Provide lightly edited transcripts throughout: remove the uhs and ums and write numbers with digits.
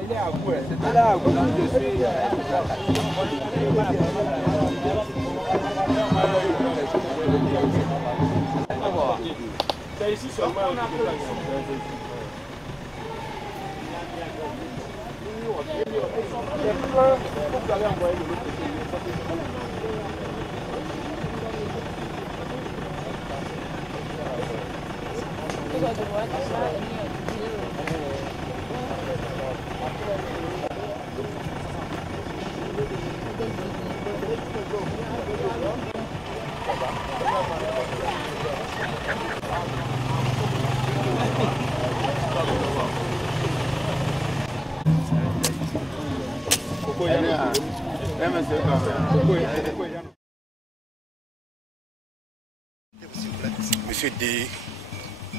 Il est à bout, c'était là à bout. C'est ici seulement. Vous allez envoyer de l'autre côté. Monsieur D.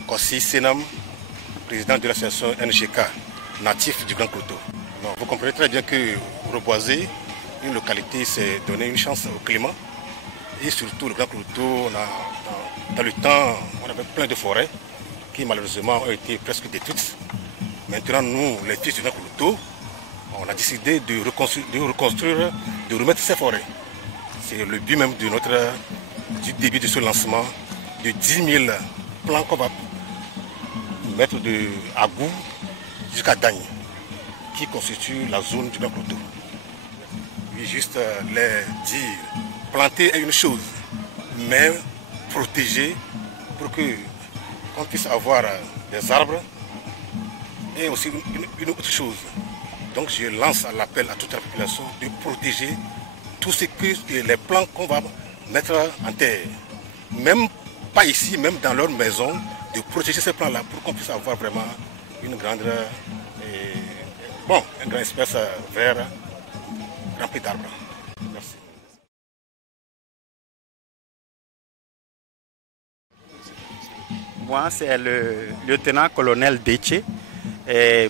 Kossi Senam, président de l'association NGK, natif du Grand Cloto. Vous comprenez très bien que reboiser une localité, c'est donner une chance au climat. Et surtout, le Grand Cloto, dans le temps, on avait plein de forêts qui malheureusement ont été presque détruites. Maintenant, nous, les fils du Grand Cloto, on a décidé de reconstruire, de remettre ces forêts. C'est le but même du début de ce lancement de 10 000 plants qu'on va mettre de Agou jusqu'à Dagne, qui constitue la zone du Grand Cloto. Oui, juste les dire, planter est une chose, mais protéger pour qu'on puisse avoir des arbres est aussi une autre chose. Donc je lance l'appel à toute la population de protéger tout ce que les plants qu'on va mettre en terre. Même pas ici, même dans leur maison, de protéger ces plants-là pour qu'on puisse avoir vraiment une grande, un grand espace vert rempli d'arbres. Merci. Moi, c'est le lieutenant-colonel Détché,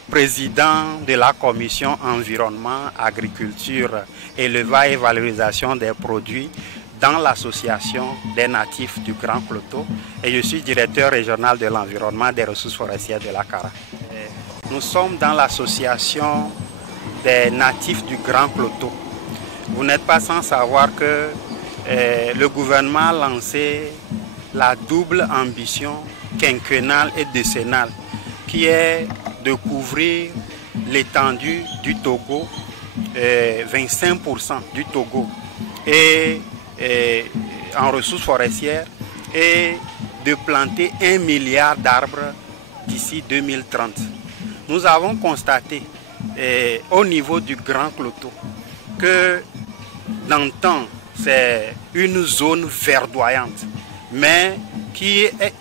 président de la commission environnement, agriculture, élevage et valorisation des produits dans l'association des natifs du Grand Cloto, et je suis directeur régional de l'environnement des ressources forestières de la Kara. Nous sommes dans l'association des natifs du Grand Cloto. Vous n'êtes pas sans savoir que le gouvernement a lancé la double ambition quinquennale et décennale qui est de couvrir l'étendue du Togo, 25% du Togo, et en ressources forestières, et de planter 1 milliard d'arbres d'ici 2030. Nous avons constaté au niveau du Grand Cloto que d'antan c'est une zone verdoyante, mais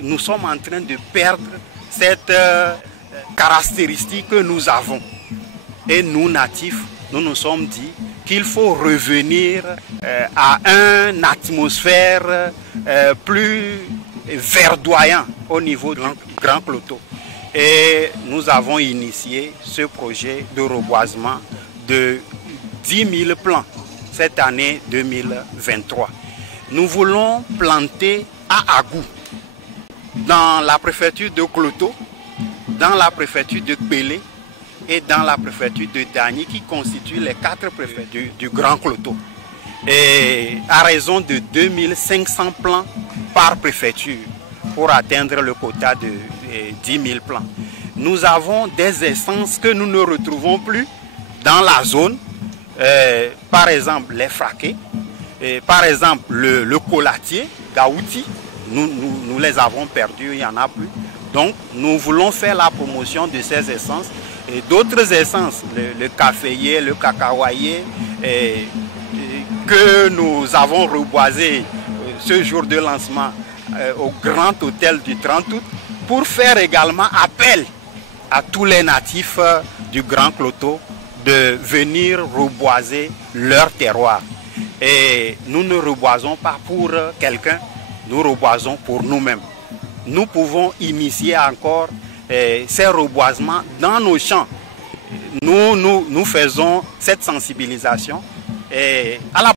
nous sommes en train de perdre cette caractéristique que nous avons. Et nous, natifs, nous nous sommes dit qu'il faut revenir à une atmosphère plus verdoyante au niveau du Grand Cloto. Et nous avons initié ce projet de reboisement de 10 000 plants cette année 2023. Nous voulons planter à Agou, dans la préfecture de Cloto, dans la préfecture de Kpélé et dans la préfecture de Dagny, qui constituent les 4 préfectures du Grand Cloto. Et à raison de 2500 plants par préfecture pour atteindre le quota de 10 000 plants. Nous avons des essences que nous ne retrouvons plus dans la zone, par exemple les fraquets, par exemple le colatier, gaouti, nous les avons perdus, il n'y en a plus. Donc nous voulons faire la promotion de ces essences et d'autres essences, le caféier, le cacaoyer, que nous avons reboisé ce jour de lancement au Grand Hôtel du 30 août, pour faire également appel à tous les natifs du Grand Cloto de venir reboiser leur terroir. Et nous ne reboisons pas pour quelqu'un, nous reboisons pour nous-mêmes. Nous pouvons initier encore ces reboisements dans nos champs. Nous faisons cette sensibilisation à la